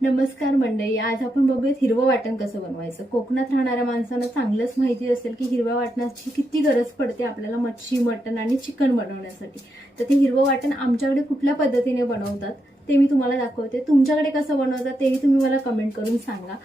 नमस्कार मंडळी, आज आपण बघूयात हिरवं वाटण कसं बनवायचं। कोकणात राहणाऱ्या माणसांना चांगलंच माहिती असेल की हिरव्या वाटणाची किती गरज पडते आपल्याला मच्छी, मटण आणि चिकन बनवण्यासाठी। तर ते हिरवं वाटण आमच्याकडे कुठल्या पद्धतीने बनवतात ते मी तुम्हाला दाखवते। तुमच्याकडे कसं बनवतात तेही तुम्ही मला कमेंट करून सांगा।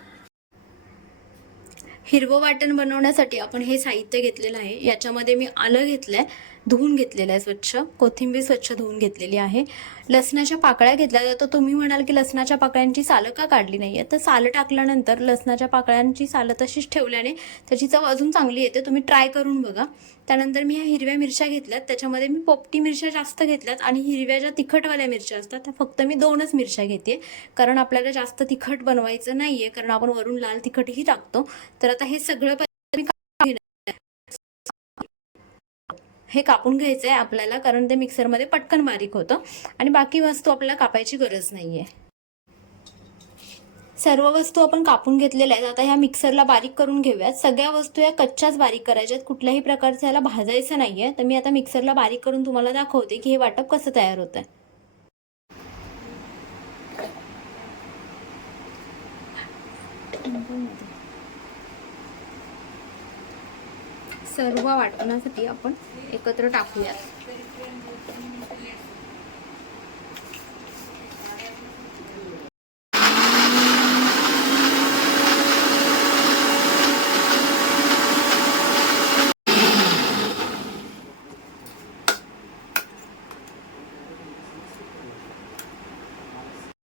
हिरवं वाटण बनवण्यासाठी आपण हे साहित्य घेतलेलं आहे। याच्यामध्ये मी आलं घेतलंय, धुवून घेतलेलं आहे स्वच्छ, कोथिंबीर स्वच्छ धुवून घेतलेली आहे, लसणाच्या पाकळ्या घेतल्या। तर तुम्ही म्हणाल की लसणाच्या पाकळ्यांची सालं का काढली नाहीये, तर सालं टाकल्यानंतर लसणाच्या पाकळ्यांची सालं तशीच ठेवल्याने त्याची चव अजून चांगली येते, तुम्ही ट्राय करून बघा। त्यानंतर मी ह्या हिरव्या मिरच्या घेतल्यात, त्याच्यामध्ये मी पोपटी मिरच्या जास्त घेतल्यात आणि हिरव्या ज्या तिखटवाल्या मिरच्या असतात त्या फक्त मी 2च मिरच्या घेते, कारण आपल्याला जास्त तिखट बनवायचं नाहीये, कारण आपण वरून लाल तिखटही टाकतो। तर आता हे सगळं हे कापून घ्यायचंय आपल्याला, कारण ते मिक्सरमध्ये पटकन बारीक होतं आणि बाकी वस्तू आपल्याला कापायची गरज नाहीये। सर्व वस्तू आपण कापून घेतलेल्या आहेत। आता ह्या मिक्सरला बारीक करून घेऊयात। सगळ्या वस्तू या कच्च्याच बारीक करायच्यात, कुठल्याही प्रकारचं याला भाजायचं नाहीये। तर मी आता मिक्सरला बारीक करून तुम्हाला दाखवते की हे वाटप कसं तयार होतंय। सर्व वाटण्यासाठी आपण एकत्र टाकूयात।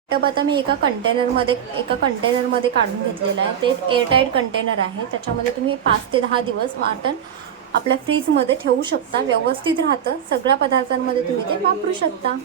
टब आता मी एका कंटेनरमध्ये काढून घेतलेलं आहे। ते एअरटाईट कंटेनर आहे, त्याच्यामध्ये तुम्ही 5 ते 10 दिवस वाटण आपल्या फ्रीजमध्ये ठेवू शकता, व्यवस्थित राहतं। सगळ्या पदार्थांमध्ये तुम्ही ते वापरू शकता।